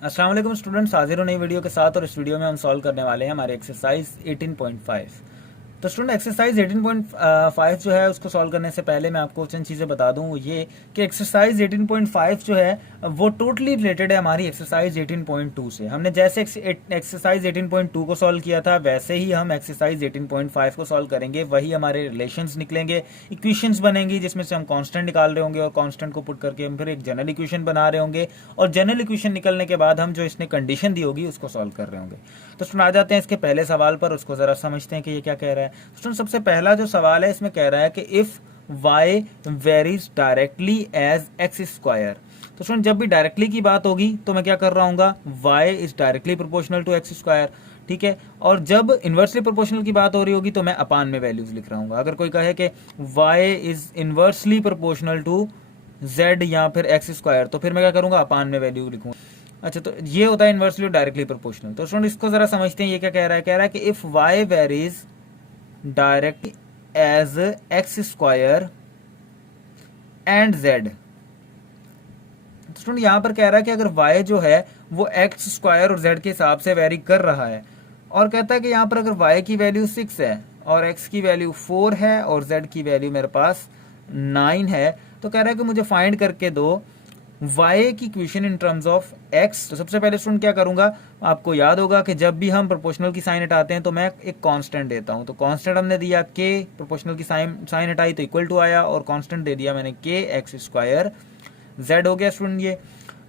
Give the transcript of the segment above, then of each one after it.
अस्सलाम वालेकुम स्टूडेंट्स, हाजिर हूँ नई वीडियो के साथ। और इस वीडियो में हम सॉल्व करने वाले हैं हमारे एक्सरसाइज 18.5। तो स्टूडेंट एक्सरसाइज 18.5 जो है उसको सॉल्व करने से पहले मैं आपको चंद चीज़ें बता दूं। ये कि एक्सरसाइज 18.5 जो है वो टोटली रिलेटेड है हमारी एक्सरसाइज 18.2 से। हमने जैसे एक्सरसाइज 18.2 को सॉल्व किया था वैसे ही हम एक्सरसाइज 18.5 को सॉल्व करेंगे। वही हमारे रिलेशंस निकलेंगे, इक्वेशंस बनेंगी जिसमें से हम कांस्टेंट निकाल रहे होंगे और कांस्टेंट को पुट करके हम फिर एक जनरल इक्वेशन बना रहे होंगे। और जनरल इक्वेशन निकलने के बाद हम जो इसने कंडीशन दी होगी उसको सॉल्व कर रहे होंगे। तो स्टूडेंट आ जाते हैं इसके पहले सवाल पर, उसको जरा समझते हैं कि ये क्या कह रहा है। स्टूडेंट सबसे पहला जो सवाल है इसमें कह रहा है कि if y varies directly as X square. तो स्टूडेंट जब भी डायरेक्टली की बात होगी तो मैं क्या कर रहा हूँ, y is directly proportional to X square, ठीक है। और जब इन्वर्सली प्रोपोर्शनल की बात हो रही होगी तो मैं अपान में वैल्यूज लिख रहा हूँ। अगर कोई कहे कि y is inversely proportional to z या फिर एक्स स्क्वायर तो फिर मैं क्या करूंगा, अपान में वैल्यू लिखूंगा। अच्छा, तो ये होता है इन्वर्सली और डायरेक्टली प्रोपोर्शनल। तो स्टूडेंट इसको जरा समझते हैं ये क्या कह रहा है कि if y varies directly as X square and z। Student यहां पर कह रहा है कि अगर y जो है वो एक्स स्क्वायर और z के हिसाब से वेरी कर रहा है, और कहता है कि यहां पर अगर y की वैल्यू 6 है और x की वैल्यू 4 है और z की वैल्यू मेरे पास 9 है, तो कह रहा है कि मुझे फाइंड करके दो y की equation in terms of x। तो सबसे पहले स्टूडेंट क्या करूंगा, आपको याद होगा कि जब भी हम प्रोपोर्शनल की साइन हटाते हैं तो मैं एक कांस्टेंट देता हूं। तो कांस्टेंट हमने दिया k, प्रोपोर्शनल की साइन हटाई तो इक्वल टू आया, और कांस्टेंट दे दिया मैंने k एक्स स्क्वायर z हो गया स्टूडेंट ये।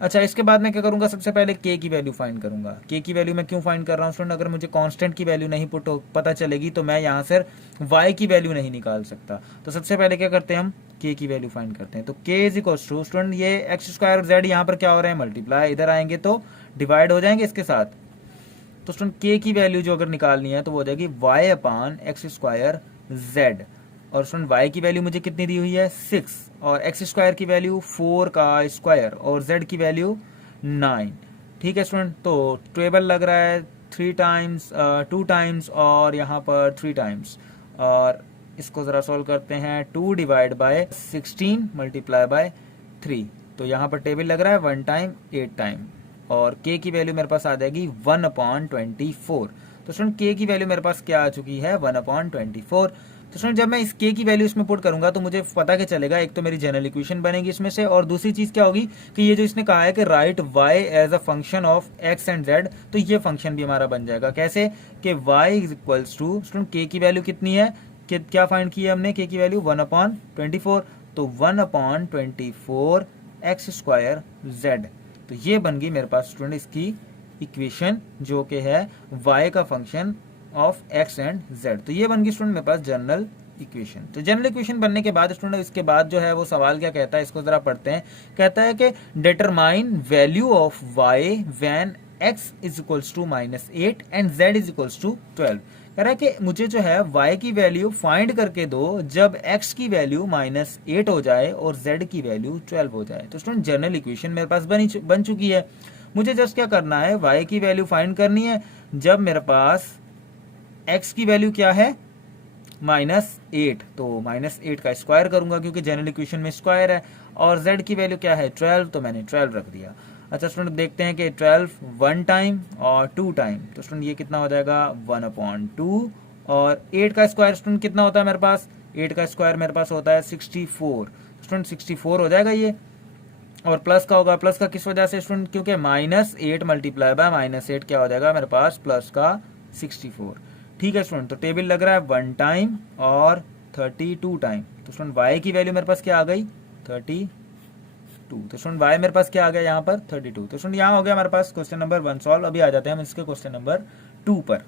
अच्छा, इसके बाद मैं क्या करूंगा, सबसे पहले k की वैल्यू फाइंड करूंगा। k की वैल्यू मैं क्यों फाइंड कर रहा हूँ स्टूडेंट, अगर मुझे कांस्टेंट की वैल्यू नहीं पता चलेगी तो मैं यहाँ से y की वैल्यू नहीं निकाल सकता। तो सबसे पहले क्या करते हैं, हम k की वैल्यू फाइंड करते हैं। तो k is equal to student ये एक्स स्क्वायर और z यहाँ पर क्या हो रहे हैं, मल्टीप्लाई, इधर आएंगे तो डिवाइड हो जाएंगे इसके साथ। तो स्टूडेंट k की वैल्यू जो अगर निकालनी है तो वो हो जाएगी y अपान एक्स स्क्वायर z। और स्टूडेंट y की वैल्यू मुझे कितनी दी हुई है, 6, और एक्स स्क्वायर की वैल्यू 4 का स्क्वायर और z की वैल्यू 9। ठीक है स्टूडेंट, तो टेबल लग रहा है 3 टाइम्स 2 टाइम्स और यहाँ पर 3 टाइम्स। और इसको ज़रा सॉल्व करते हैं, 2 डिवाइड बाय 16 मल्टीप्लाई बाय 3। तो यहाँ पर टेबल लग रहा है 1 टाइम 8 टाइम, और k की वैल्यू मेरे पास आ जाएगी 1/24। तो स्टूडेंट k की वैल्यू मेरे पास क्या आ चुकी है, 1/24। तो स्टूडेंट जब मैं इस k की वैल्यू इसमें पुट करूंगा तो मुझे पता क्या चलेगा, एक तो मेरी जनरल इक्वेशन बनेगी इसमें से, और दूसरी चीज क्या होगी कि ये जो इसने कहा है कि write y as a function of x and z, तो ये फंक्शन भी हमारा बन जाएगा। कैसे कि y is equals to student k की वैल्यू कितनी है, कि क्या फाइंड की है हमने, k की वैल्यू 1/24, तो 1/24 एक्स स्क्वायर z। तो ये बन गई मेरे पास स्टूडेंट इसकी इक्वेशन जो कि है y का function of x and z। तो ये बन गई स्टूडेंट मेरे पास जनरल इक्वेशन। तो जनरल इक्वेशन बनने के बाद स्टूडेंट इसके बाद जो है वो सवाल क्या कहता है, इसको जरा पढ़ते हैं। कहता है कि determine value of y when x is equals to -8 and z is equals to 12। कह रहा है कि मुझे जो है y की वैल्यू फाइंड करके दो जब x की वैल्यू -8 हो जाए और z की वैल्यू 12 हो जाए। तो स्टूडेंट जनरल इक्वेशन मेरे पास बन चुकी है। मुझे जस्ट क्या करना है, y की वैल्यू फाइंड करनी है जब मेरे पास x की वैल्यू क्या है, -8। तो -8 का स्क्वायर करूंगा क्योंकि जनरल इक्वेशन में स्क्वायर है, और z की वैल्यू क्या है 12, तो मैंने 12 रख दिया। अच्छा स्टूडेंट देखते हैं कि 12 1 टाइम और 2 टाइम, तो स्टूडेंट ये कितना हो जाएगा 1/2, और 8 का स्क्वायर स्टूडेंट कितना होता है मेरे पास, 8 का स्क्वायर मेरे पास होता है 64। स्टूडेंट 64 हो जाएगा ये, और प्लस का होगा, प्लस का किस वजह से स्टूडेंट, क्योंकि -8 मल्टीप्लाई बाय -8 क्या हो जाएगा मेरे पास, प्लस का 64। ठीक है स्टूडेंट, तो टेबल लग रहा है 1 टाइम और 32 टाइम। तो स्टूडेंट y की वैल्यू मेरे पास क्या आ गई, 32। तो स्टूडेंट y मेरे पास क्या आ गया यहाँ पर 32। तो स्टूडेंट यहाँ हो गया हमारे पास क्वेश्चन नंबर 1 सॉल्व। अभी आ जाते हैं हम इसके क्वेश्चन नंबर 2 पर।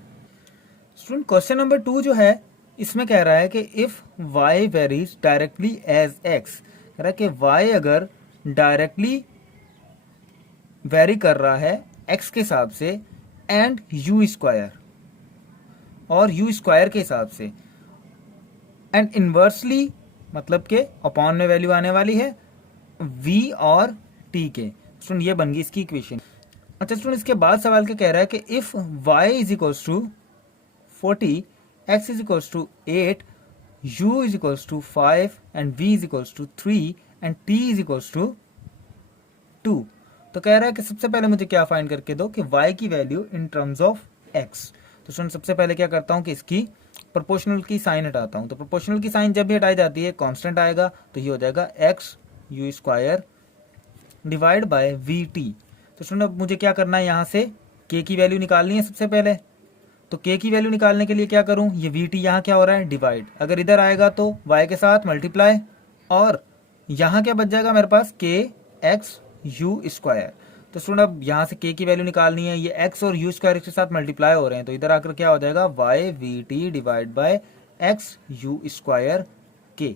स्टूडेंट क्वेश्चन नंबर 2 जो है इसमें कह रहा है कि if y varies directly as x। कह रहा है कि y अगर डायरेक्टली वेरी कर रहा है x के हिसाब से एंड u स्क्वायर, और u स्क्वायर के हिसाब से, एंड इनवर्सली मतलब के अपॉन में वैल्यू आने वाली है v और t के। स्टूडेंट ये बन गई इसकी इक्वेशन। अच्छा स्टूडेंट इसके बाद सवाल क्या कह रहा है कि if y is equals to 40, x is equals to 8, u is equals to 5 and v is equals to 3 and t is equals to 2। तो कह रहा है कि सबसे पहले मुझे क्या फाइंड करके दो कि y की value in terms of x। तो स्टूडेंट सबसे पहले क्या करता हूँ कि इसकी प्रोपोर्शनल की साइन हटाता हूँ। तो प्रोपोर्शनल की साइन जब भी हटाई जाती है कांस्टेंट आएगा, तो ये हो जाएगा x U square divide by V T. तो स्टूडेंट अब मुझे क्या करना है, यहाँ से k की वैल्यू निकालनी है सबसे पहले। तो k की वैल्यू निकालने के लिए क्या करूँ, ये वी टी यहाँ क्या हो रहा है डिवाइड, अगर इधर आएगा तो y के साथ मल्टीप्लाई, और यहाँ क्या बच जाएगा मेरे पास k एक्स यू स्क्वायर। तो स्टूडेंट अब यहाँ से k की वैल्यू निकालनी है, ये x और u स्क्वायर के साथ मल्टीप्लाई हो रहे हैं, तो इधर आकर क्या हो जाएगा y we T divide bye x U square k।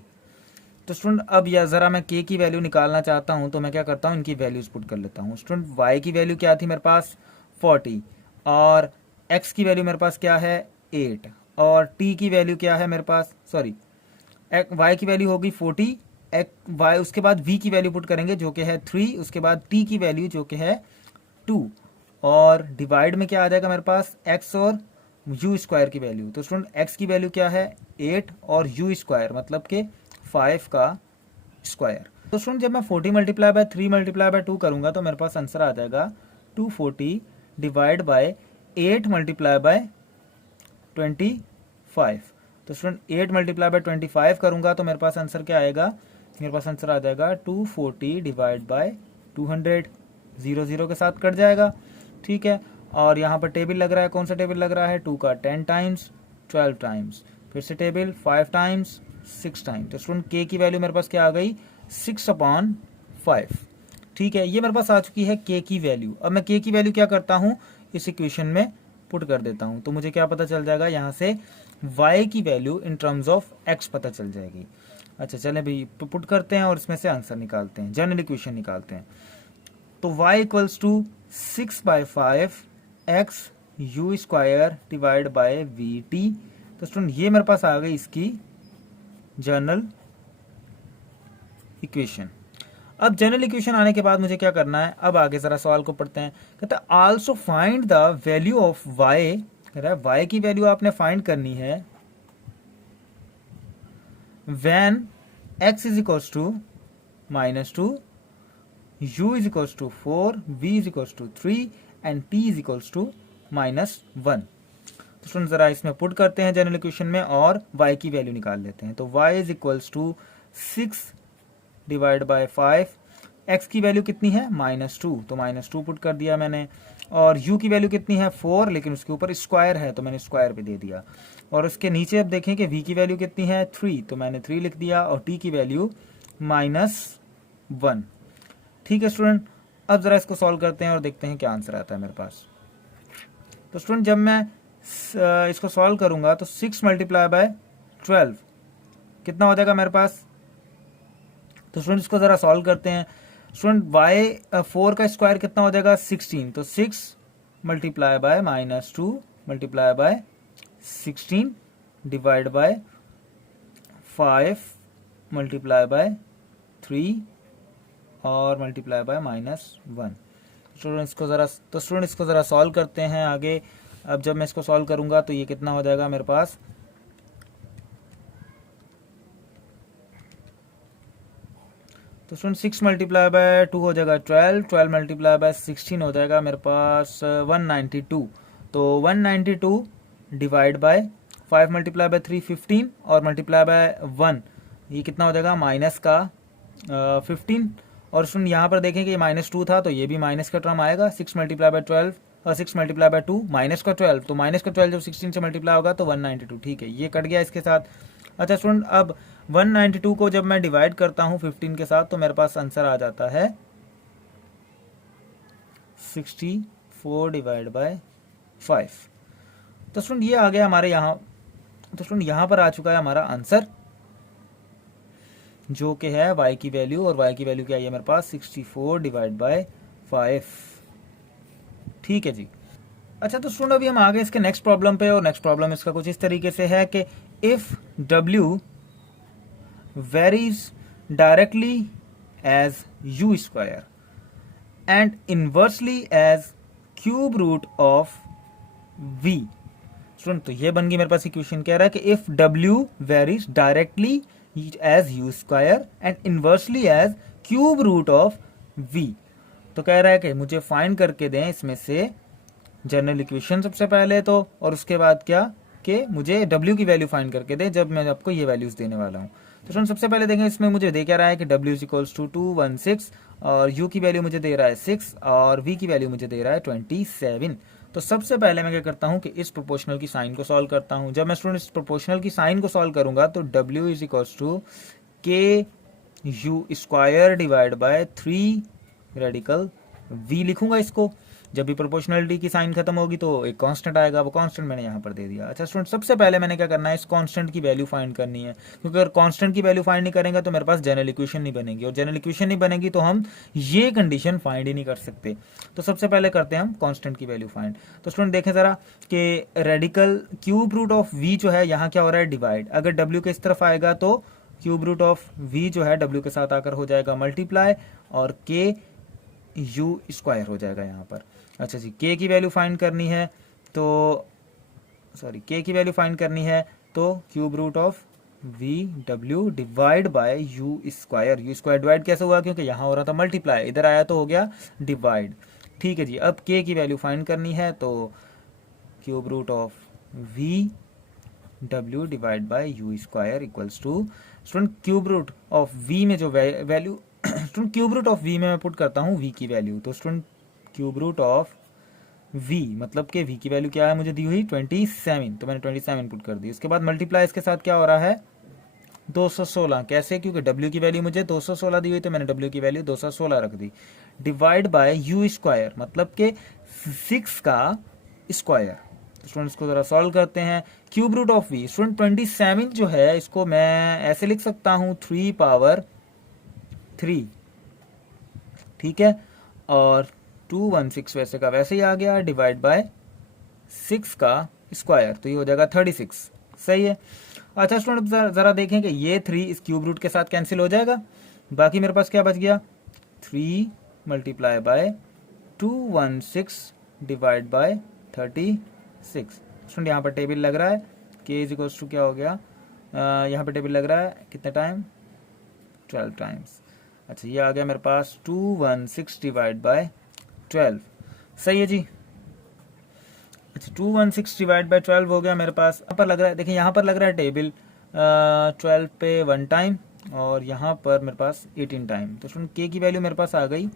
तो स्टूडेंट अब या ज़रा मैं k की वैल्यू निकालना चाहता हूँ, तो मैं क्या करता हूँ इनकी वैल्यूज पुट कर लेता हूँ। स्टूडेंट y की वैल्यू क्या थी मेरे पास 40, और x की वैल्यू मेरे पास क्या है 8, और t की वैल्यू क्या है मेरे पास, सॉरी y की वैल्यू होगी 40, y उसके बाद v की वैल्यू पुट करेंगे जो कि है 3, उसके बाद t की वैल्यू जो कि है 2, और डिवाइड में क्या आ जाएगा मेरे पास x और u स्क्वायर की वैल्यू। तो स्टूडेंट x की वैल्यू क्या है 8 और u स्क्वायर मतलब कि 5 का स्क्वायर। तो स्टूडेंट जब मैं 40 मल्टीप्लाई बाय 3 मल्टीप्लाई बाय 2 करूंगा तो मेरे पास आंसर आ जाएगा 240 डिवाइड बाय 8 मल्टीप्लाई बाय 25। तो स्टूडेंट 8 मल्टीप्लाई बाय 25 करूंगा तो मेरे पास आंसर क्या आएगा, मेरे पास आंसर आ जाएगा 240 डिवाइड बाय 200, 0 0 के साथ कट जाएगा, ठीक है। और यहाँ पर टेबल लग रहा है, कौन सा टेबल लग रहा है 2 का 10 टाइम्स 12 टाइम्स, फिर से टेबल 5 टाइम्स 6 टाइम्स। तो स्टूडेंट k की वैल्यू मेरे पास क्या आ गई 6/5, ठीक है। ये मेरे पास आ चुकी है k की वैल्यू। अब मैं k की वैल्यू क्या करता हूँ इस इक्वेशन में पुट कर देता हूँ, तो मुझे क्या पता चल जाएगा यहाँ से y की value in terms of x पता चल जाएगी। अच्छा चलें भाई पुट करते हैं और इसमें से आंसर निकालते हैं, जनरल इक्वेशन निकालते हैं। तो y equals to 6/5 X U square divide by V T. तो स्टूडेंट ये मेरे पास आ गई इसकी जनरल इक्वेशन। अब जनरल इक्वेशन आने के बाद मुझे क्या करना है, अब आगे जरा सवाल को पढ़ते हैं। कहता है also find the value of y, कह रहा है y की वैल्यू आपने फाइंड करनी है when x is equals to -2, u is equals to 4, v is equals to 3 and t is equals to -1। तो स्टूडेंट जरा इसमें पुट करते हैं जनरल इक्वेशन में और y की वैल्यू निकाल लेते हैं। तो y is equals to 6 divide by 5, x की वैल्यू कितनी है -2, तो -2 पुट कर दिया मैंने, और u की वैल्यू कितनी है 4, लेकिन उसके ऊपर स्क्वायर है तो मैंने स्क्वायर पे दे दिया, और उसके नीचे अब देखें कि v की वैल्यू कितनी है 3, तो मैंने 3 लिख दिया, और t की वैल्यू -1, ठीक है स्टूडेंट। अब जरा इसको सॉल्व करते हैं और देखते हैं क्या आंसर आता है मेरे पास। तो स्टूडेंट जब मैं इसको सॉल्व करूंगा तो 6 मल्टीप्लाई बाय 12 कितना हो जाएगा मेरे पास। तो स्टूडेंट इसको जरा सॉल्व करते हैं। स्टूडेंट y 4 का स्क्वायर कितना हो जाएगा 16, तो 6 multiply by -2 multiply by 16 divide by 5 multiply bye 3 और मल्टीप्लाई बाय -1। स्टूडेंट इसको ज़रा सॉल्व करते हैं आगे। अब जब मैं इसको सॉल्व करूंगा तो ये कितना हो जाएगा मेरे पास, तो स्टूडेंट 6 मल्टीप्लाई बाय 2 हो जाएगा 12, 12 मल्टीप्लाई बाय 16 हो जाएगा मेरे पास 192। तो 192 डिवाइड बाय 5 मल्टीप्लाई बाय 3 15 और मल्टीप्लाई बाय 1, ये कितना हो जाएगा माइनस का 15। और स्टूडेंट यहाँ पर देखें कि ये -2 था तो ये भी माइनस का टर्म आएगा। 6 मल्टीप्लाई बाय 12 और 6 मल्टीप्लाई बाय 2 माइनस का 12, तो माइनस का 12 जब 16 से मल्टीप्लाई होगा तो 192, ठीक है, ये कट गया इसके साथ। अच्छा स्टूडेंट अब 192 को जब मैं डिवाइड करता हूँ 15 के साथ तो मेरे पास आंसर आ जाता है 64 डिवाइड बाय 5। तो स्टूडेंट ये आ गया हमारे यहाँ, तो स्टूडेंट यहाँ पर आ चुका है हमारा आंसर जो कि है y की वैल्यू, और y की वैल्यू क्या है मेरे पास 64 डिवाइड बाय 5, ठीक है जी। अच्छा तो स्टूडेंट अभी हम आ गए इसके नेक्स्ट प्रॉब्लम पे, और नेक्स्ट प्रॉब्लम इसका कुछ इस तरीके से है कि if w varies directly as u square and inversely as cube root of v। Student तो ये बन गई मेरे पास इक्वेशन, कह रहा है कि if w varies directly as u square and inversely as cube root of v। तो कह रहा है कि मुझे फाइंड करके दें इसमें से जनरल इक्वेशन सबसे पहले तो, और उसके बाद क्या कि मुझे W की वैल्यू फाइंड करके दें जब मैं आपको ये वैल्यूज देने वाला हूँ। तो स्टूडेंट सबसे पहले देखें इसमें मुझे दे क्या रहा है कि W इज इक्वल्स टू 216 और U की वैल्यू मुझे दे रहा है 6 और V की वैल्यू मुझे दे रहा है 27। तो सबसे पहले मैं क्या करता हूँ कि इस प्रोपोर्शनल की साइन को सॉल्व करता हूँ। जब मैं स्टूडेंट इस प्रोपोर्शनल की साइन को सॉल्व करूंगा तो W इज इक्वल्स टू के you square divide bye 3 radical V लिखूंगा इसको। जब भी प्रोपोर्शनलिटी की साइन खत्म होगी तो एक कांस्टेंट आएगा, वो कांस्टेंट मैंने यहाँ पर दे दिया। अच्छा स्टूडेंट सबसे पहले मैंने क्या करना है, इस कांस्टेंट की वैल्यू फाइंड करनी है, क्योंकि अगर कांस्टेंट की वैल्यू फाइंड नहीं करेंगे तो मेरे पास जनरल इक्वेशन नहीं बनेगी, और जनरल इक्वेशन नहीं बनेगी तो हम ये कंडीशन फाइंड ही नहीं कर सकते। तो सबसे पहले करते हैं हम कांस्टेंट की वैल्यू फाइंड। तो स्टूडेंट देखें जरा कि radical cube root of V जो है यहाँ क्या हो रहा है, डिवाइड। अगर डब्ल्यू के इस तरफ आएगा तो क्यूब रूट ऑफ वी जो है डब्ल्यू के साथ आकर हो जाएगा मल्टीप्लाई, और के यू स्क्वायर हो जाएगा यहाँ पर। अच्छा जी, के की वैल्यू फाइंड करनी है तो के की वैल्यू फाइंड करनी है तो cube root of V W divide by U square. U square divide कैसे हुआ, क्योंकि यहाँ हो रहा था मल्टीप्लाई, इधर आया तो हो गया डिवाइड। ठीक है जी, अब के की वैल्यू फाइंड करनी है तो cube root of V W divide by U square equals to student cube root of V में जो value student cube root of V में मैं पुट करता हूँ वी की वैल्यू। तो student cube root of v मतलब कि v की वैल्यू क्या है मुझे दी हुई 27, तो मैंने 27 पुट कर दी। उसके बाद मल्टीप्लाई इसके साथ क्या हो रहा है 216। कैसे, क्योंकि w की वैल्यू मुझे 216 दी हुई तो मैंने w की वैल्यू 216 रख दी। डिवाइड बाय u स्क्वायर मतलब कि 6 का स्क्वायर। तो स्टूडेंट इसको जरा सॉल्व करते हैं। Cube root of v student 27 जो है इसको मैं ऐसे लिख सकता हूँ 3 पावर 3, ठीक है, और 216 वैसे का वैसे ही आ गया, डिवाइड बाय 6 का स्क्वायर, तो ये हो जाएगा 36। सही है। अच्छा स्टूडेंट जरा देखें कि ये 3 इस क्यूब रूट के साथ कैंसिल हो जाएगा, बाकी मेरे पास क्या बच गया 3 multiply by 216 divide by 36। Student यहाँ पर टेबल लग रहा है के इज इक्वल्स टू क्या हो गया, यहाँ पर टेबल लग रहा है कितने टाइम 12 टाइम्स। अच्छा ये आ गया मेरे पास 216 डिवाइड बाय 12। सही है जी। अच्छा 216 डिवाइड बाय 12 हो गया मेरे पास। यहाँ पर लग रहा है, देखिए यहाँ पर लग रहा है टेबल 12 पे 1 टाइम और यहाँ पर मेरे पास 18 टाइम। तो स्टूडेंट के की वैल्यू मेरे पास आ गई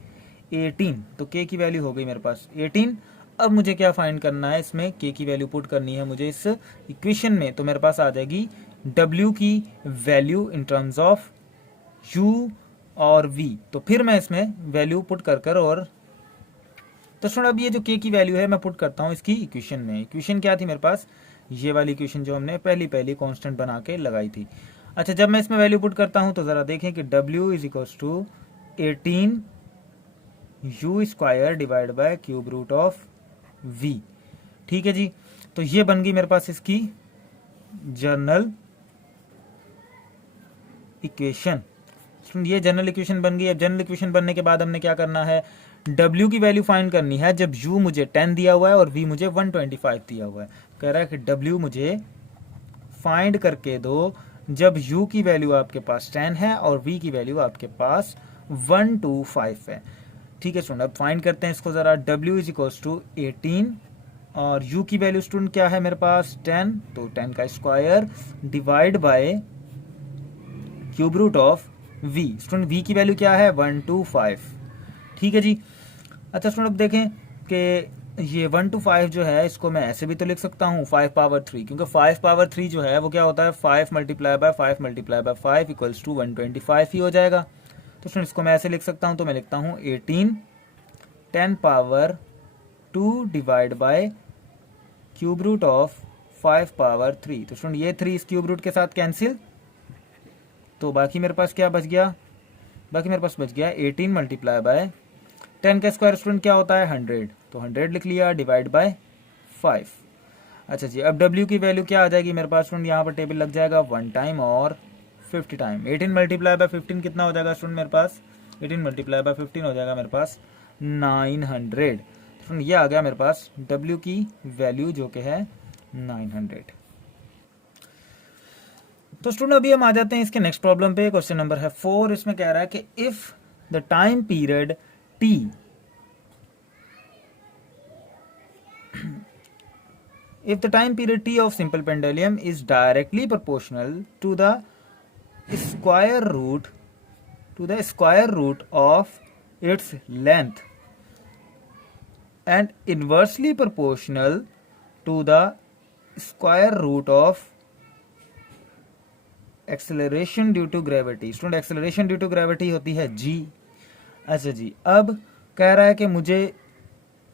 18, तो के की वैल्यू हो गई मेरे पास 18। अब मुझे क्या फाइंड करना है, इसमें के की वैल्यू पुट करनी है मुझे इस इक्वेशन में। तो मेरे पास आ जाएगी डब्ल्यू की value in terms of you और वी। तो फिर मैं इसमें वैल्यू पुट कर और तो स्टूडेंट अब ये जो के की वैल्यू है मैं पुट करता हूँ इसकी इक्वेशन में। इक्वेशन क्या थी मेरे पास, ये वाली इक्वेशन जो हमने पहली कांस्टेंट बना के लगाई थी। अच्छा जब मैं इसमें वैल्यू पुट करता हूँ तो ज़रा देखें कि W is equals to 18 U square divide by cube root of V। ठीक है जी, तो ये बन गई मेरे पास इसकी जनरल इक्वेशन। ये जनरल इक्वेशन बन गई। अब जनरल इक्वेशन बनने के बाद हमने क्या करना है, W की वैल्यू फाइंड करनी है जब U मुझे 10 दिया हुआ है और V मुझे 125 दिया हुआ है। कह रहा है कि W मुझे फाइंड करके दो जब U की वैल्यू आपके पास 10 है और V की वैल्यू आपके पास 125 है। ठीक है स्टूडेंट, अब फाइंड करते हैं इसको ज़रा। W इज इक्वल्स टू 18 और U की वैल्यू स्टूडेंट क्या है मेरे पास 10, तो 10 का square divide by cube root of V। Student V की वैल्यू क्या है 125। ठीक है जी। अच्छा स्टूडेंट अब देखें कि ये 125 जो है इसको मैं ऐसे भी तो लिख सकता हूँ 5 पावर 3, क्योंकि 5 पावर 3 जो है वो क्या होता है 5 multiply by 5 multiply by 5 equals to 125 ही हो जाएगा। तो स्टूडेंट इसको मैं ऐसे लिख सकता हूँ, तो मैं लिखता हूँ 18 10 power 2 divide by cube root of 5 power 3। तो स्टूडेंट ये 3 इस क्यूब रूट के साथ कैंसिल, तो बाकी मेरे पास क्या बच गया, बाकी मेरे पास बच गया 18 मल्टीप्लाई बाय 10 का स्क्वायर स्टूडेंट क्या होता है 100, तो 100 लिख लिया डिवाइड बाय 5। अच्छा जी, अब W की वैल्यू क्या आ जाएगी मेरे पास स्टूडेंट, यहाँ पर टेबल लग जाएगा 1 टाइम और 50 टाइम। 18 मल्टीप्लाई बाय 15 कितना हो जाएगा स्टूडेंट मेरे पास, 18 मल्टीप्लाई बाय 15 हो जाएगा मेरे पास 900। स्टूडेंट ये आ गया मेरे पास W की वैल्यू जो कि है 900। तो स्टूडेंट अभी हम आ जाते हैं इसके नेक्स्ट प्रॉब्लम पे। क्वेश्चन नंबर है 4। इसमें कह रहा है कि if the time period t if the time period t of simple pendulum is directly proportional to the square root of its length and inversely proportional to the square root of acceleration due to gravity. Student acceleration due to gravity होती है g। अच्छा जी, अब कह रहा है कि मुझे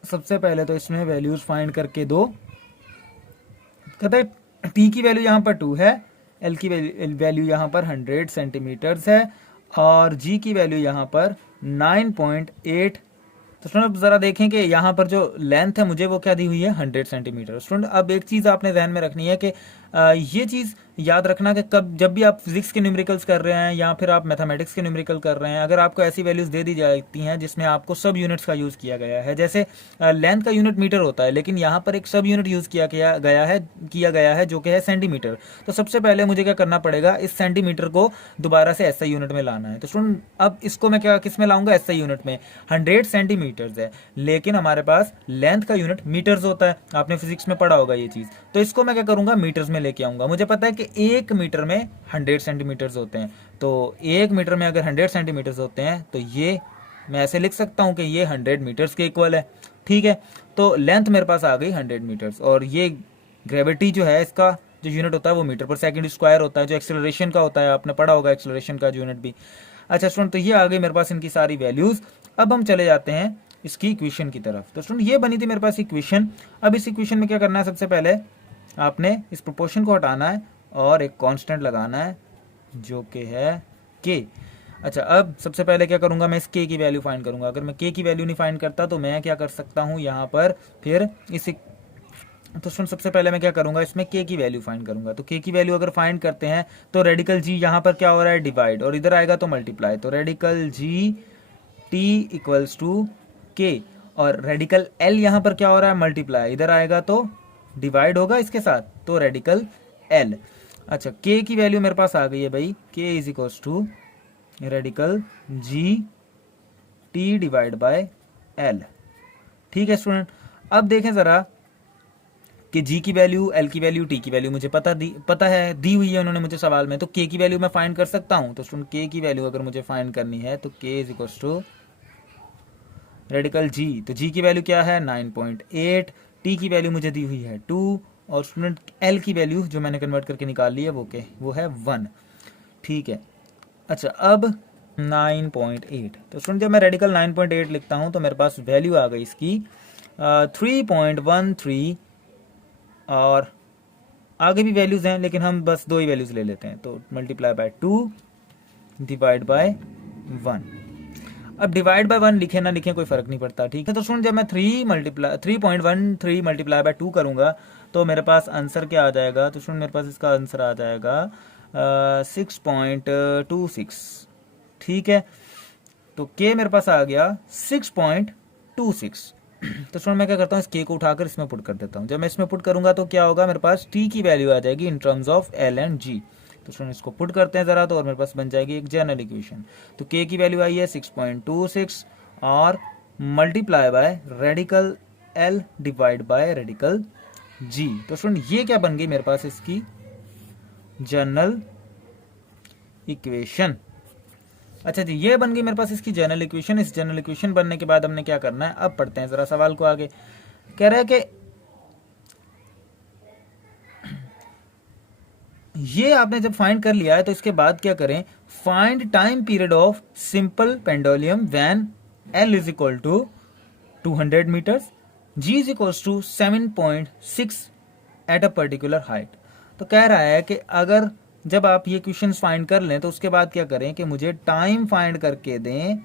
सबसे पहले तो इसमें वैल्यूज फाइंड करके दो। कहता है t की वैल्यू यहाँ पर 2 है, l की वैल्यू यहाँ पर 100 सेंटीमीटर्स है और g की वैल्यू यहाँ पर 9.8। तो स्टूडेंट जरा देखें कि यहाँ पर जो लेंथ है मुझे वो क्या दी हुई है 100 सेंटीमीटर। स्टूडेंट अब एक चीज़ आपने ध्यान में रखनी है कि ये चीज़ याद रखना कि जब भी आप फिजिक्स के न्यूमेरिकल्स कर रहे हैं या फिर आप मैथमेटिक्स के न्यूमेरिकल कर रहे हैं, अगर आपको ऐसी वैल्यूज़ दे दी जाती हैं जिसमें आपको सब यूनिट्स का यूज़ किया गया है, जैसे लेंथ का यूनिट मीटर होता है लेकिन यहाँ पर एक सब यूनिट यूज़ किया गया है जो कि है सेंटीमीटर। तो सबसे पहले मुझे क्या करना पड़ेगा, इस सेंटीमीटर को दोबारा से एसआई यूनिट में लाना है। तो स्टूडेंट अब इसको मैं किस में लाऊंगा, एसआई यूनिट में। 100 सेंटीमीटर्स है लेकिन हमारे पास लेंथ का यूनिट मीटर्स होता है, आपने फिजिक्स में पढ़ा होगा ये चीज़। तो इसको मैं क्या करूंगा, मीटर्स में लेके आऊंगा। मुझे पता है कि 1 मीटर में 100 सेंटीमीटर्स होते हैं, तो 1 मीटर में अगर 100 सेंटीमीटर्स होते हैं तो ये मैं ऐसे लिख सकता हूं कि ये 100 मीटर्स के इक्वल है। ठीक है, तो लेंथ मेरे पास आ गई 100 मीटर्स और ये ग्रेविटी जो है इसका जो यूनिट होता है वो मीटर पर सेकंड स्क्वायर होता है, जो एक्सेलरेशन का होता है आपने पढ़ा होगा एक्सेलरेशन का यूनिट भी। अच्छा स्टूडेंट, तो ये आ गई मेरे पास इनकी सारी वैल्यूज। अब हम चले जाते हैं इसकी इक्वेशन की तरफ। तो स्टूडेंट ये बनी थी मेरे पास इक्वेशन। अब इस इक्वेशन में क्या करना है, सबसे पहले आपने इस प्रोपोर्शन को हटाना है और एक कांस्टेंट लगाना है जो कि है k। अच्छा, अब सबसे पहले क्या करूंगा, मैं इस k की वैल्यू फाइंड करूंगा। अगर मैं k की वैल्यू नहीं फाइंड करता तो मैं क्या कर सकता हूं यहाँ पर फिर इस, तो सुन सबसे पहले मैं क्या करूंगा, इसमें k की वैल्यू फाइंड करूंगा। तो k की वैल्यू अगर फाइंड करते हैं तो रेडिकल g यहाँ पर क्या हो रहा है, डिवाइड, और इधर आएगा तो मल्टीप्लाई। तो radical g t equals to k और रेडिकल l यहाँ पर क्या हो रहा है, मल्टीप्लाई, इधर आएगा तो डिवाइड होगा इसके साथ, तो रेडिकल l। अच्छा, k की वैल्यू मेरे पास आ गई है भाई, k is equals to radical g t divide by l। ठीक है स्टूडेंट, अब देखें ज़रा कि g की वैल्यू, l की वैल्यू, t की वैल्यू मुझे पता है, दी हुई है उन्होंने मुझे सवाल में। तो k की वैल्यू मैं फाइंड कर सकता हूँ। तो स्टूडेंट k की वैल्यू अगर मुझे फाइंड करनी है तो k is equals to radical g। तो g की वैल्यू क्या है 9.8, t की वैल्यू मुझे दी हुई है 2 और स्टूडेंट l की वैल्यू जो मैंने कन्वर्ट करके निकाल ली है वो है 1। ठीक है, अच्छा अब 9.8। तो स्टूडेंट जब मैं रेडिकल 9.8 लिखता हूँ तो मेरे पास वैल्यू आ गई इसकी 3.13 और आगे भी वैल्यूज़ हैं लेकिन हम बस 2 ही वैल्यूज़ ले लेते हैं। तो मल्टीप्लाई बाय 2 डिवाइड बाय 1। अब डिवाइड बाय 1 लिखे ना लिखें कोई फ़र्क नहीं पड़ता। ठीक है, तो सुन जब मैं 3.13 मल्टीप्लाई बाय 2 करूँगा तो मेरे पास आंसर क्या आ जाएगा। तो सुन मेरे पास इसका आंसर आ जाएगा 6.26। ठीक है, तो k मेरे पास आ गया 6.26। तो सुन मैं क्या करता हूँ, इस k को उठाकर इसमें पुट कर देता हूँ। जब मैं इसमें पुट करूँगा तो क्या होगा, मेरे पास t की वैल्यू आ जाएगी in terms of l and g। तो सुन इसको पुट करते हैं ज़रा तो और मेरे पास बन जाएगी एक जनरल इक्वेशन। तो k की वैल्यू आई है 6.26 और multiply by radical l divide by radical g। तो सुन ये क्या बन गई मेरे पास इसकी जनरल इक्वेशन। अच्छा जी, ये बन गई मेरे पास इसकी जनरल इक्वेशन। इस जनरल इक्वेशन बनने के बाद हमने क्या करना है, अब पढ़ते हैं जरा सवाल को आगे। कह रहा है कि ये आपने जब फाइंड कर लिया है तो इसके बाद क्या करें, find time period of simple pendulum when L is equal to 200 metres, G is equal to 7.6 at a particular height. तो कह रहा है कि अगर जब आप ये क्वेश्चंस फाइंड कर लें तो उसके बाद क्या करें कि मुझे टाइम फाइंड करके दें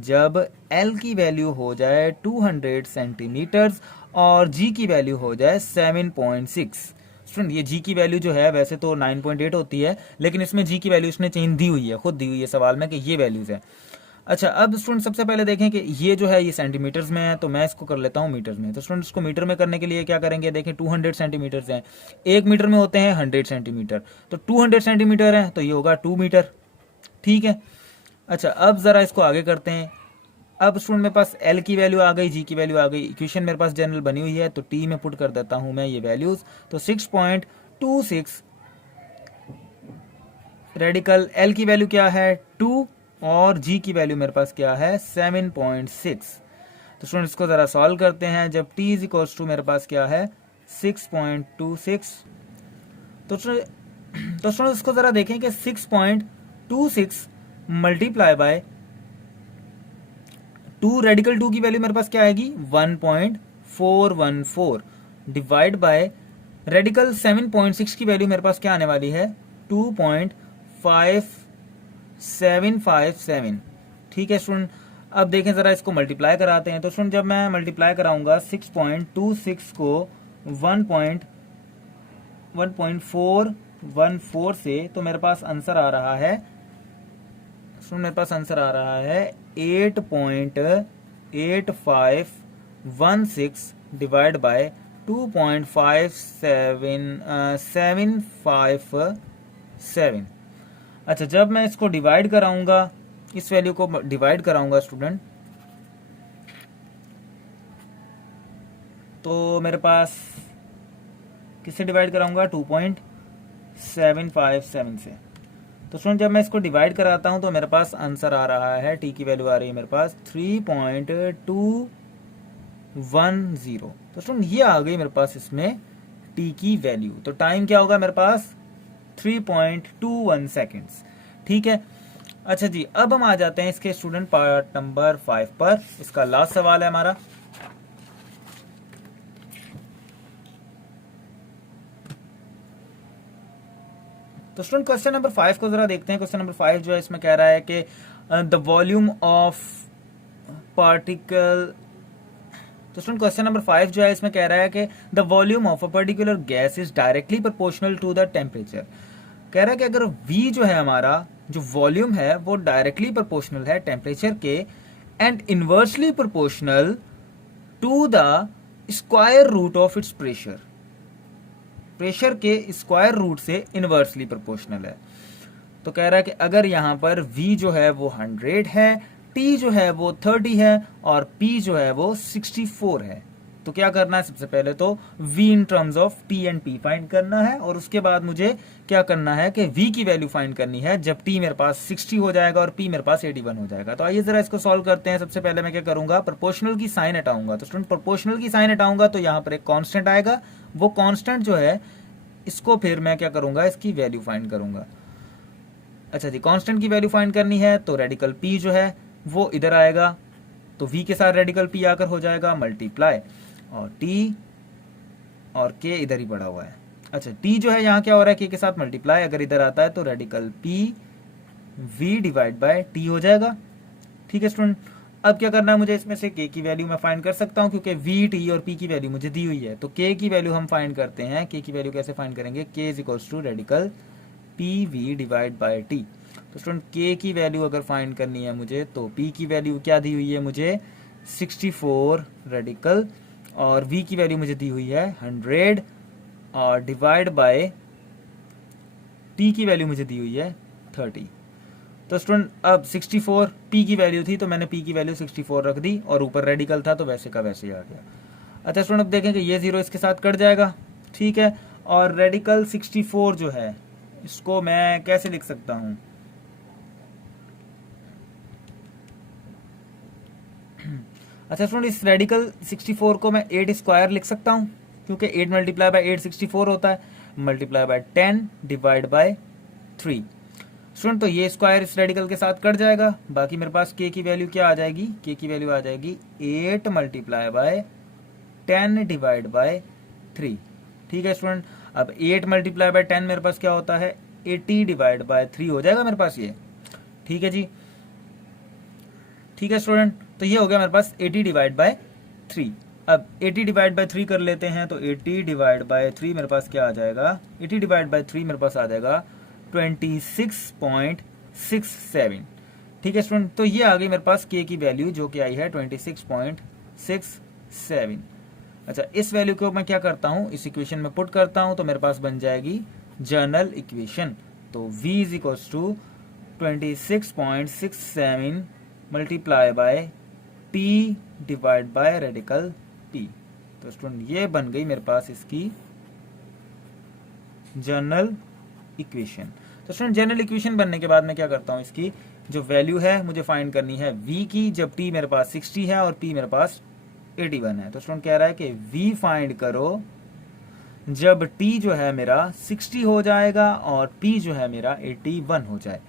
जब L की वैल्यू हो जाए 200 सेंटीमीटर्स और G की वैल्यू हो जाए 7.6। स्टूडेंट ये G की वैल्यू जो है वैसे तो 9.8 होती है लेकिन इसमें G की वैल्यू इसने चेंज दी हुई है, खुद दी हुई है सवाल में कि ये वैल्यूज है। अच्छा, अब स्टूडेंट सबसे पहले देखें कि ये जो है ये सेंटीमीटर्स में है तो मैं इसको कर लेता हूँ मीटर्स में। तो स्टूडेंट इसको मीटर में करने के लिए क्या करेंगे, देखें 200 सेंटीमीटर्स हैं, 1 मीटर में होते हैं 100 सेंटीमीटर, तो 200 सेंटीमीटर है तो ये होगा 2 मीटर। ठीक है, अच्छा अब ज़रा इसको आगे करते हैं। अब स्टूडेंट मेरे पास L की वैल्यू आ गई, G की वैल्यू आ गई, इक्वेशन मेरे पास जनरल बनी हुई है, तो T में पुट कर देता हूं मैं ये वैल्यूज। तो 6.26 रेडिकल L की वैल्यू क्या है 2 और G की वैल्यू मेरे पास क्या है 7.6। तो स्टूडेंट इसको ज़रा सॉल्व करते हैं। जब T इज इक्वल्स टू मेरे पास क्या है 6.26, तो स्टूडेंट इसको ज़रा देखें कि 6.26 मल्टीप्लाई बाय 2, रेडिकल 2 की वैल्यू मेरे पास क्या आएगी 1.414 डिवाइड बाय रेडिकल 7.6 की वैल्यू मेरे पास क्या आने वाली है 2.5757। ठीक है स्टूडेंट, अब देखें ज़रा इसको मल्टीप्लाई कराते हैं। तो स्टूडेंट जब मैं मल्टीप्लाई कराऊंगा 6.26 को 1.414 से, तो मेरे पास आंसर आ रहा है, स्टूडेंट मेरे पास आंसर आ रहा है 8.8516 डिवाइड बाय 2.5757। अच्छा, जब मैं इसको डिवाइड कराऊंगा, इस वैल्यू को डिवाइड कराऊंगा स्टूडेंट, तो मेरे पास किससे डिवाइड कराऊंगा 2.757 से। तो स्टूडेंट जब मैं इसको डिवाइड कराता हूं तो मेरे पास आंसर आ रहा है, टी की वैल्यू आ रही है मेरे पास 3.210। तो स्टूडेंट ये आ गई मेरे पास इसमें टी की वैल्यू। तो टाइम क्या होगा मेरे पास 3.21 सेकेंड्स। ठीक है, अच्छा जी, अब हम आ जाते हैं इसके स्टूडेंट पार्ट नंबर 5 पर। इसका लास्ट सवाल है हमारा। तो स्टूडेंट क्वेश्चन नंबर 5 को जरा देखते हैं। क्वेश्चन नंबर 5 जो है इसमें कह रहा है कि द वॉल्यूम ऑफ पार्टिकल। तो स्टूडेंट क्वेश्चन नंबर 5 जो है इसमें कह रहा है कि the volume of a particular gas is directly proportional to the temperature. कह रहा है कि अगर V जो है हमारा जो वॉल्यूम है वो डायरेक्टली प्रोपोर्शनल है टेम्परेचर के and inversely proportional to the square root of its pressure. Pressure के स्क्वायर रूट से इनवर्सली प्रोपोर्शनल है। तो कह रहा है कि अगर यहां पर V जो है वो 100 है, T जो है वो 30 है और P जो है वो 64 है, तो क्या करना है, सबसे पहले तो V in terms of T and P find करना है और उसके बाद मुझे क्या करना है कि V की वैल्यू फाइंड करनी है जब T मेरे पास 60 हो जाएगा और P मेरे पास 81 हो जाएगा। तो आइए जरा इसको सॉल्व करते हैं। सबसे पहले मैं क्या करूंगा, प्रोपोर्शनल की साइन हटाऊंगा। तो स्टूडेंट प्रोपोर्शनल की साइन हटाऊंगा तो यहाँ पर एक कांस्टेंट आएगा, वो कांस्टेंट जो है इसको फिर मैं क्या करूंगा, इसकी वैल्यू फाइंड करूंगा। अच्छा जी, कांस्टेंट की वैल्यू फाइंड करनी है तो रेडिकल P जो है वो इधर आएगा, तो V के साथ रेडिकल P आकर हो जाएगा मल्टीप्लाई, और T और K इधर ही पड़ा हुआ है। अच्छा, T जो है यहाँ क्या हो रहा है, K के साथ मल्टीप्लाई, अगर इधर आता है तो radical P V divide by T हो जाएगा। ठीक है स्टूडेंट, अब क्या करना है मुझे, इसमें से K की वैल्यू मैं फाइंड कर सकता हूँ क्योंकि V, T और P की वैल्यू मुझे दी हुई है। तो K की वैल्यू हम फाइंड करते हैं। K की वैल्यू कैसे फाइंड करेंगे, K is equals to radical P V divide by T। तो स्टूडेंट K की वैल्यू अगर फाइंड करनी है मुझे तो P की वैल्यू क्या दी हुई है मुझे 64 रेडिकल, और V की वैल्यू मुझे दी हुई है 100 और डिवाइड बाय T की वैल्यू मुझे दी हुई है 30। तो स्टूडेंट अब 64 P की वैल्यू थी तो मैंने P की वैल्यू 64 रख दी और ऊपर रेडिकल था तो वैसे का वैसे ही आ गया। अच्छा स्टूडेंट, अब देखें कि ये 0 इसके साथ कट जाएगा। ठीक है, और रेडिकल 64 जो है इसको मैं कैसे लिख सकता हूं, अच्छा स्टूडेंट इस रेडिकल 64 को मैं 8 स्क्वायर लिख सकता हूं क्योंकि 8 मल्टीप्लाई बाय 8 64 होता है, multiply by 10 divide by 3। Student तो ये स्क्वायर इस रेडिकल के साथ कट जाएगा, बाकी मेरे पास K की वैल्यू क्या आ जाएगी, K की वैल्यू आ जाएगी 8 मल्टीप्लाई बाय 10 डिवाइड बाय 3। ठीक है स्टूडेंट, अब 8 मल्टीप्लाई बाय 10 मेरे पास क्या होता है 80 डिवाइड बाय 3 हो जाएगा मेरे पास ये। ठीक है जी, ठीक है स्टूडेंट, तो ये हो गया मेरे पास 80 डिवाइड बाय 3। अब 80 डिवाइड बाय 3 कर लेते हैं तो 80 डिवाइड बाय 3 मेरे पास क्या आ जाएगा, 80 डिवाइड बाय 3 मेरे पास आ जाएगा 26.67। ठीक है स्टूडेंट, तो ये आ गई मेरे पास K की वैल्यू जो कि आई है 26.67। अच्छा, इस वैल्यू को मैं क्या करता हूं, इस इक्वेशन में पुट करता हूं तो मेरे पास बन जाएगी जनरल इक्वेशन। तो V is equals to 26.67 multiply by T divide by radical P. तो स्टूडेंट ये बन गई मेरे पास इसकी जनरल इक्वेशन। तो स्टूडेंट जनरल इक्वेशन बनने के बाद मैं क्या करता हूँ, इसकी जो वैल्यू है मुझे फाइंड करनी है v की, जब t मेरे पास 60 है और p मेरे पास 81 है। तो स्टूडेंट कह रहा है कि v फाइंड करो जब t जो है मेरा 60 हो जाएगा और p जो है मेरा 81 हो जाए।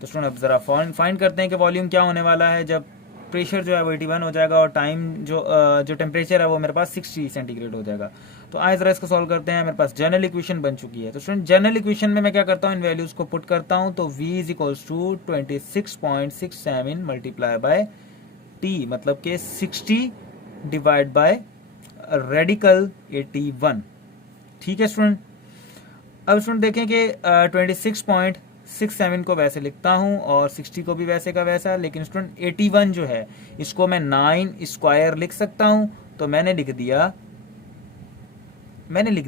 तो स्टूडेंट अब जरा फाइंड करते हैं कि वॉल्यूम क्या होने वाला है जब प्रेशर जो है वो 81 हो जाएगा और टाइम जो टेम्परेचर है वो मेरे पास 60 सेंटीग्रेड हो जाएगा। तो आइए जरा इसको सॉल्व करते हैं। मेरे पास जनरल इक्वेशन बन चुकी है। तो स्टूडेंट जनरल इक्वेशन में मैं क्या करता हूँ, इन वैल्यूज को पुट करता हूँ। तो v is equals to 26.67 multiply by t, मतलब के 60 डिवाइड बाय रेडिकल 81। ठीक है स्टूडेंट। अब स्टूडेंट देखें कि 26.67 को वैसे लिखता हूं और 60 को भी वैसे का वैसा, लेकिन स्टूडेंट 81 जो है इसको मैं 9 स्क्वायर लिख सकता हूं। तो मैंने लिख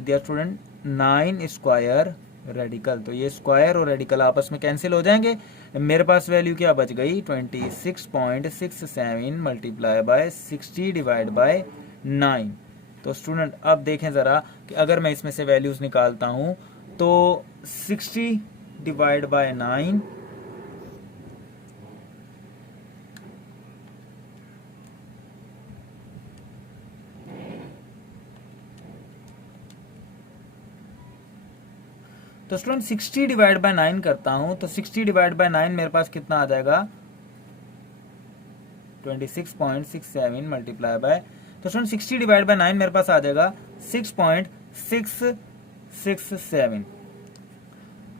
दिया स्टूडेंट 9 स्क्वायर रेडिकल। तो ये स्क्वायर और रेडिकल आपस में कैंसिल हो जाएंगे। मेरे पास वैल्यू क्या बच गई, 26.67 मल्टीप्लाई बाय 60 डिवाइड बाय 9। तो स्टूडेंट अब देखें ज़रा कि अगर मैं इसमें से वैल्यूज़ निकालता हूँ तो 60 डिवाइड बाय 9 तो स्टूडेंट 60 डिवाइड बाय 9 करता हूं तो 60 डिवाइड बाय 9 मेरे पास कितना आ जाएगा, 26.67 मल्टीप्लाई बाय, तो स्टूडेंट 60 डिवाइड बाय 9 मेरे पास आ जाएगा 6.667।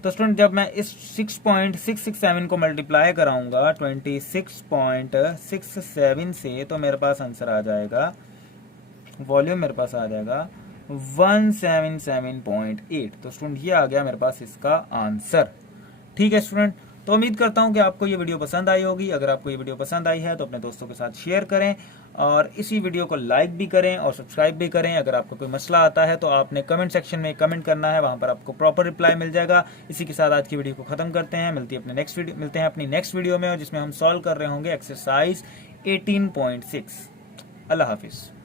तो स्टूडेंट जब मैं इस 6.667 को मल्टीप्लाई कराऊंगा 26.67 से तो मेरे पास आंसर आ जाएगा, वॉल्यूम मेरे पास आ जाएगा 177.8। तो स्टूडेंट ये आ गया मेरे पास इसका आंसर। ठीक है स्टूडेंट, तो उम्मीद करता हूं कि आपको ये वीडियो पसंद आई होगी। अगर आपको ये वीडियो पसंद आई है तो अपने दोस्तों के साथ शेयर करें और इसी वीडियो को लाइक भी करें और सब्सक्राइब भी करें। अगर आपको कोई मसला आता है तो आपने कमेंट सेक्शन में कमेंट करना है, वहां पर आपको प्रॉपर रिप्लाई मिल जाएगा। इसी के साथ आज की वीडियो को खत्म करते हैं। मिलते हैं अपनी नेक्स्ट वीडियो में, और जिसमें हम सॉल्व कर रहे होंगे एक्सरसाइज 18.6। अल्लाह हाफिज।